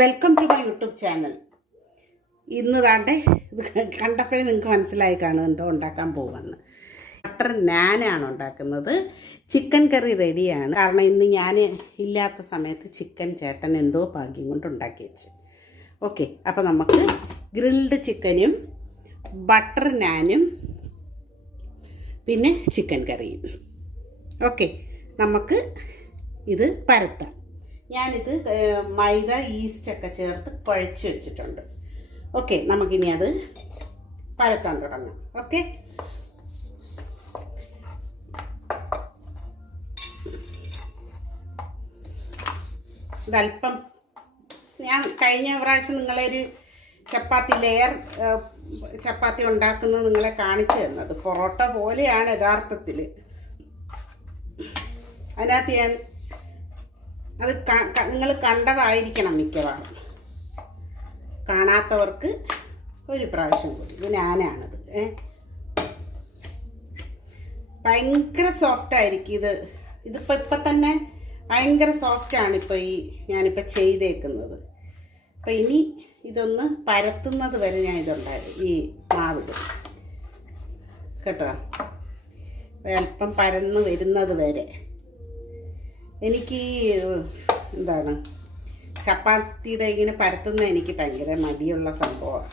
Welcome to my YouTube channel ഇന്ന് താണ്ടെ ഇത് കണ്ടപ്പോഴേ നിങ്ങൾക്ക് മനസ്സിലായി കാണും എന്തോ ഉണ്ടാക്കാൻ പോകുമെന്ന് ബട്ടർ നാനാണ് ഉണ്ടാക്കുന്നത്. ചിക്കൻ കറി റെഡിയാണ് കാരണം ഇന്ന് ഞാൻ ഇല്ലാത്ത സമയത്ത് ചിക്കൻ ചേട്ടൻ എന്തോ ഭാഗ്യം കൊണ്ട് ഉണ്ടാക്കി വെച്ച്. ഓക്കെ അപ്പോൾ നമുക്ക് ഗ്രിൽഡ് ചിക്കനും ബട്ടർ നാനും പിന്നെ ചിക്കൻ കറിയും ഓക്കെ നമുക്ക് ഇത് പരത്താം. ഞാനിത് മൈദ ഈസ്റ്റ് ഒക്കെ ചേർത്ത് കുഴച്ച് വെച്ചിട്ടുണ്ട്. ഓക്കെ നമുക്കിനി അത് പരത്താൻ തുടങ്ങാം. ഓക്കെ ഇതല്പം ഞാൻ കഴിഞ്ഞ പ്രാവശ്യം നിങ്ങളൊരു ചപ്പാത്തി ലെയർ ചപ്പാത്തി ഉണ്ടാക്കുന്നത് നിങ്ങളെ കാണിച്ചു തന്നത്. പൊറോട്ട പോലെയാണ് യഥാർത്ഥത്തിൽ അതിനകത്ത് ഞാൻ അത് നിങ്ങൾ കണ്ടതായിരിക്കണം മിക്കവാറും. കാണാത്തവർക്ക് ഒരു പ്രാവശ്യം കൂടി. ഇത് ഞാനാണിത് ഏ. ഭയങ്കര സോഫ്റ്റ് ആയിരിക്കും ഇത്. ഇതിപ്പോൾ ഇപ്പം തന്നെ ഭയങ്കര സോഫ്റ്റാണ് ഇപ്പോൾ ഈ ഞാനിപ്പോൾ ചെയ്തേക്കുന്നത്. അപ്പം ഇനി ഇതൊന്ന് പരത്തുന്നത് വരെ ഞാൻ ഇതുണ്ടായത് ഈ മാവിടും കേട്ടോ? അല്പം പരന്ന് വരുന്നത് വരെ. എനിക്ക് എന്താണ് ചപ്പാത്തിയുടെ ഇങ്ങനെ പരത്തുന്ന എനിക്ക് ഭയങ്കര മടിയുള്ള സംഭവമാണ്.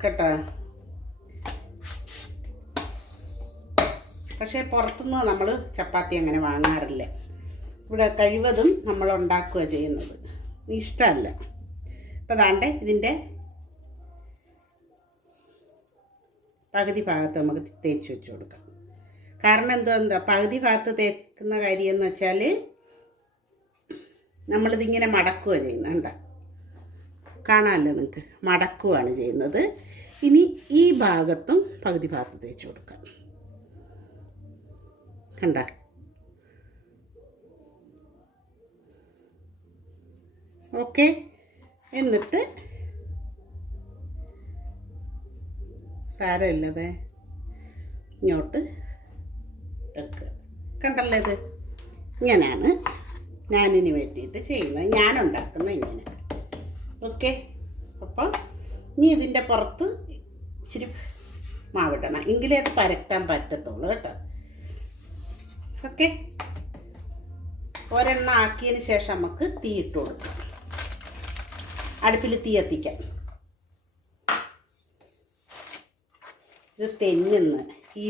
കേട്ടോ? പക്ഷേ പുറത്തുനിന്ന് നമ്മൾ ചപ്പാത്തി അങ്ങനെ വാങ്ങാറില്ല. ഇവിടെ കഴിവതും നമ്മൾ ഉണ്ടാക്കുക ചെയ്യുന്നത്. ഇഷ്ടമല്ല. അപ്പം അതാണ്ട് ഇതിന്റെ പകുതി ഭാഗത്ത് നമുക്ക് തേച്ച് വെച്ച് കൊടുക്കാം. കാരണം എന്താ? പകുതി ഭാഗത്ത് തേക്കുന്ന കാര്യം എന്ന് വെച്ചാൽ നമ്മളിതിങ്ങനെ മടക്കുക ചെയ്യുന്നത്. കണ്ട? കാണാമല്ലോ നിങ്ങൾക്ക് മടക്കുകയാണ് ചെയ്യുന്നത്. ഇനി ഈ ഭാഗത്തും പകുതി ഭാഗത്ത് തേച്ച് കൊടുക്കാം. കണ്ട? ഓക്കെ. എന്നിട്ട് സാരമില്ലതെ ഇങ്ങോട്ട് വെക്കുക കണ്ടല്ലോ ഇത്? ഇങ്ങനെയാണ് ഞാനിന് വേണ്ടിയിട്ട് ചെയ്യുന്നത്. ഞാൻ ഉണ്ടാക്കുന്ന ഇങ്ങനെ. ഓക്കെ? അപ്പോൾ ഇനി ഇതിന്റെ പുറത്ത് ഇച്ചിരി മാവിടണം. എങ്കിലേ അത് പരത്താൻ പറ്റത്തുള്ളൂ കേട്ടോ. ഓക്കെ? ഒരെണ്ണം ആക്കിയതിന് ശേഷം നമുക്ക് തീ ഇട്ട് കൊടുക്കാം. അടുപ്പിൽ തീ എത്തിക്കാം ഇത് തെന്നിന്ന് ഈ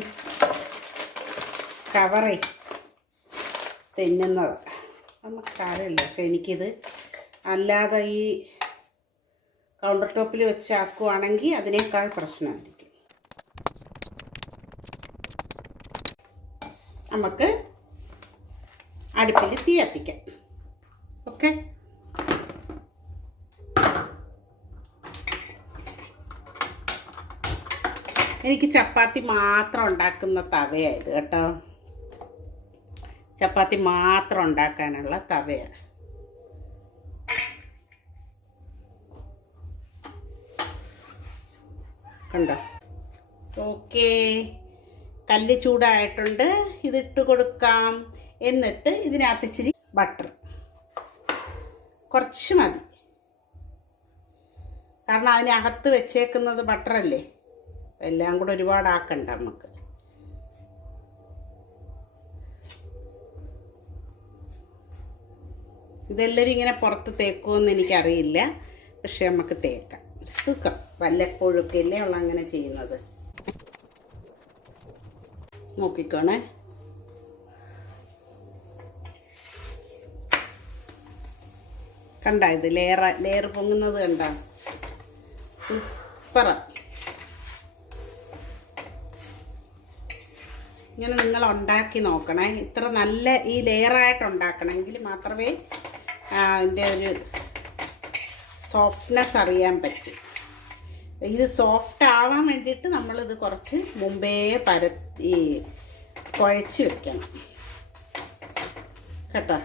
കവറേ തെന്നുന്നത്. നമുക്ക് കാര്യമില്ല. പക്ഷെ എനിക്കിത് അല്ലാതെ ഈ കൗണ്ടർ ടോപ്പിൽ വെച്ച് ആക്കുവാണെങ്കിൽ അതിനേക്കാൾ പ്രശ്നമായിരിക്കും. നമുക്ക് അടുപ്പിൽ തീ കത്തിക്കാം. ഓക്കെ? എനിക്ക് ചപ്പാത്തി മാത്രം ഉണ്ടാക്കുന്ന തവയായത് കേട്ടോ. ചപ്പാത്തി മാത്രം ഉണ്ടാക്കാനുള്ള തവയാണ് കണ്ടോ? ഓക്കെ. കല്ല് ചൂടായിട്ടുണ്ട്. ഇതിട്ട് കൊടുക്കാം. എന്നിട്ട് ഇതിനകത്ത് ഇച്ചിരി ബട്ടർ. കുറച്ച് മതി. കാരണം അതിനകത്ത് വെച്ചേക്കുന്നത് ബട്ടറല്ലേ? എല്ലാം കൂടെ ഒരുപാടാക്കണ്ട നമുക്ക്. ഇതെല്ലാവരും ഇങ്ങനെ പുറത്ത് തേക്കുമെന്ന് എനിക്കറിയില്ല. പക്ഷെ നമുക്ക് തേക്കാം. സുഖം. വല്ലപ്പോഴൊക്കെ അല്ലേ ഉള്ള അങ്ങനെ ചെയ്യുന്നത്. നോക്കിക്കോണേ. കണ്ട ഇത് ലെയർ ലെയർ പൊങ്ങുന്നത് കണ്ട? സൂപ്പറ. ഇങ്ങനെ നിങ്ങൾ ഉണ്ടാക്കി നോക്കണേ. ഇത്ര നല്ല ഈ ലെയറായിട്ട് ഉണ്ടാക്കണമെങ്കിൽ മാത്രമേ അതിന്റെ ഒരു സോഫ്റ്റ്നെസ് അറിയാൻ പറ്റും. ഇത് സോഫ്റ്റ് ആവാൻ വേണ്ടിയിട്ട് നമ്മളിത് കുറച്ച് മുമ്പേ പരത്തി കുഴച്ച് വെക്കണം. കേട്ടോ?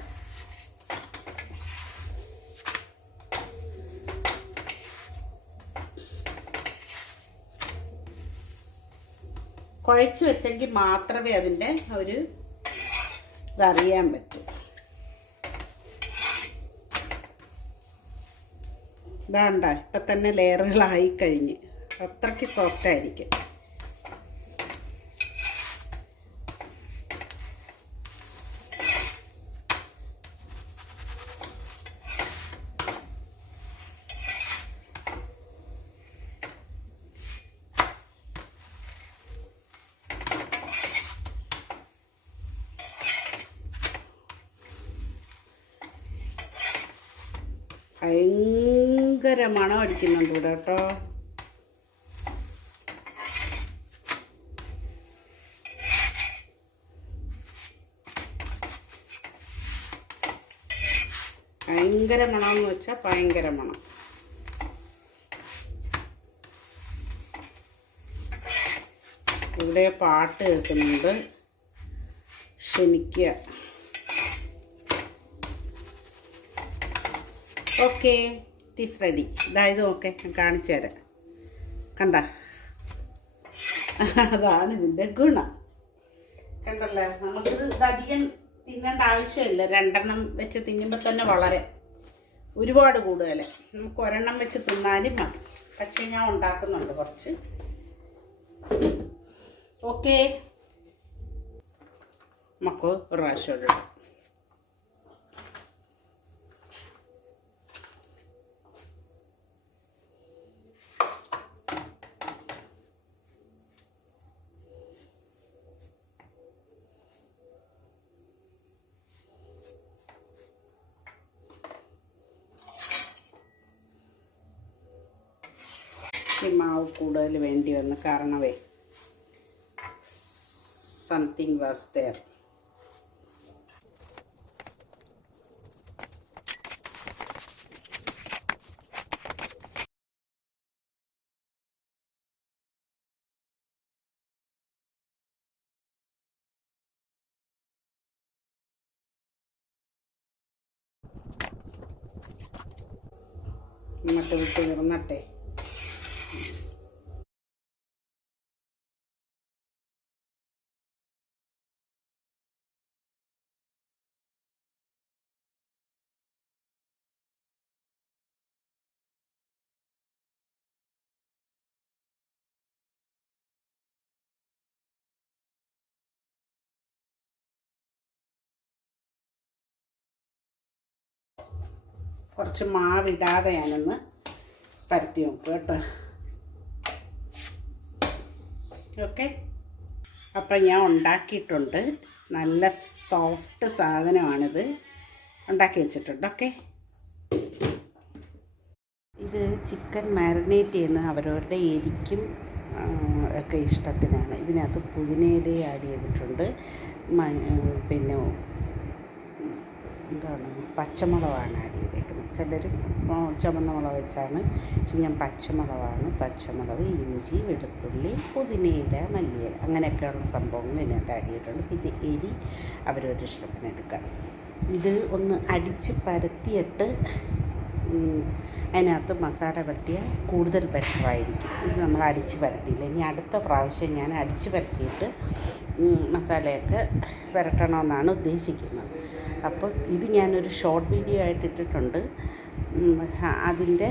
കുഴച്ച് വെച്ചെങ്കിൽ മാത്രമേ അതിന്റെ ഒരു ഇതറിയാൻ പറ്റൂ. ഇതാണ്ട ഇപ്പം തന്നെ ലെയറുകളായി കഴിഞ്ഞ്. അത്രയ്ക്ക് സോഫ്റ്റ് ആയിരിക്കും. ഭയങ്കര മണം അടിക്കുന്നുണ്ട് ഇവിടെ കേട്ടോ. ഭയങ്കര മണമെന്ന് വെച്ചാൽ ഭയങ്കര മണം. ഇവിടെ പാട്ട് കേൾക്കുന്നുണ്ട്. ക്ഷമിക്കുക ഓക്കെ. It is ready. ഇതായത് ഓക്കെ കാണിച്ചു തരാം. കണ്ട? അതാണ് ഇതിന്റെ ഗുണം. കണ്ടല്ലേ? നമുക്കിത് ഇതധികം തിന്നേണ്ട ആവശ്യമില്ല. രണ്ടെണ്ണം വെച്ച് തിന്നുമ്പോൾ തന്നെ വളരെ ഒരുപാട് കൂടുതൽ നമുക്ക് ഒരെണ്ണം വെച്ച് തിന്നാലും മതി. പക്ഷേ ഞാൻ ഉണ്ടാക്കുന്നുണ്ട് കുറച്ച്. ഓക്കേ. നമുക്ക് ഒരു പ്രാവശ്യം ഈ മാവ് കൂടുതൽ വേണ്ടി വന്നു കാരണവേ സംതിങ് വാസ് ദർ എന്നിട്ട് വിട്ട് തീർന്നട്ടെ കുറച്ച് മാവിടാതെ ഞാനൊന്ന് പരത്തി നോക്കും കേട്ടോ. ഓക്കെ? അപ്പം ഞാൻ ഉണ്ടാക്കിയിട്ടുണ്ട്. നല്ല സോഫ്റ്റ് സാധനമാണിത്. ഉണ്ടാക്കി വെച്ചിട്ടുണ്ട്. ഓക്കെ? ഇത് ചിക്കൻ മാരിനേറ്റ് ചെയ്യുന്ന അവരവരുടെ എരിക്കും ഒക്കെ ഇഷ്ടത്തിനാണ്. ഇതിനകത്ത് പുതിനയില ആഡ് ചെയ്തിട്ടുണ്ട്. പിന്നെ എന്താണ് പച്ചമുളകാണ് ആഡ് ചെയ്തേക്കുന്നത് ചിലർ ചുമന്ന മുളക് വെച്ചാണ്. പക്ഷെ ഞാൻ പച്ചമുളകാണ്. പച്ചമുളക് ഇഞ്ചി വെളുത്തുള്ളി പുതിനയില മല്ലിയില അങ്ങനെയൊക്കെയുള്ള സംഭവങ്ങൾ ഇതിനകത്ത് ആഡ് ചെയ്തിട്ടുണ്ട്. പിന്നെ എരി അവരവരുടെ ഇഷ്ടത്തിന് എടുക്കാം ഇത് ഒന്ന് അടിച്ച് പരത്തിയിട്ട് അതിനകത്ത് മസാല പരട്ടിയാൽ കൂടുതൽ ബെറ്ററായിരിക്കും ഇത് നമ്മൾ അടിച്ച് പരത്തിയില്ല. ഇനി അടുത്ത പ്രാവശ്യം ഞാൻ അടിച്ച് പരത്തിയിട്ട് മസാലയൊക്കെ പുരട്ടണമെന്നാണ് ഉദ്ദേശിക്കുന്നത്. അപ്പോൾ ഇത് ഞാനൊരു ഷോർട്ട് വീഡിയോ ആയിട്ട് ഇട്ടിട്ടുണ്ട്. അതിന്റെ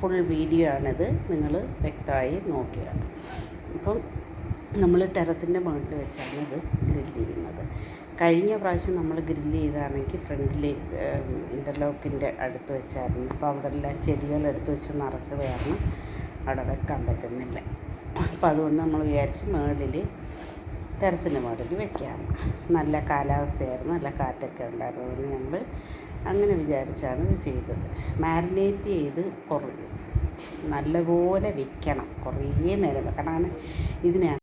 ഫുൾ വീഡിയോ ആണിത്. നിങ്ങൾ വ്യക്തമായി നോക്കുക. ഇപ്പം നമ്മൾ ടെറസിന്റെ മുകളിൽ വെച്ചാണ് ഇത് ഗ്രില്ല് ചെയ്യുന്നത്. കഴിഞ്ഞ പ്രാവശ്യം നമ്മൾ ഗ്രില്ല് ചെയ്താണെങ്കിൽ ഫ്രണ്ടിൽ ഇന്റർലോക്കിന്റെ അടുത്ത് വെച്ചായിരുന്നു. അപ്പോൾ അവിടെ എല്ലാം ചെടികൾ എടുത്ത് വെച്ച് നിറച്ചത് കാരണം അവിടെ വെക്കാൻ പറ്റുന്നില്ല. അപ്പോൾ അതുകൊണ്ട് നമ്മൾ വിചാരിച്ച് മുകളിൽ ടെറസിന്റെ മുകളിൽ വെക്കാം. നല്ല കാലാവസ്ഥയായിരുന്നു നല്ല കാറ്റൊക്കെ ഉണ്ടായിരുന്നു. അതുകൊണ്ട് ഞങ്ങൾ അങ്ങനെ വിചാരിച്ചാണ് ഇത് ചെയ്തത്. മാരിനേറ്റ് ചെയ്ത് കുറയും നല്ലപോലെ വെക്കണം. കുറേ നേരം വെക്കണം. ഇതിനകത്ത്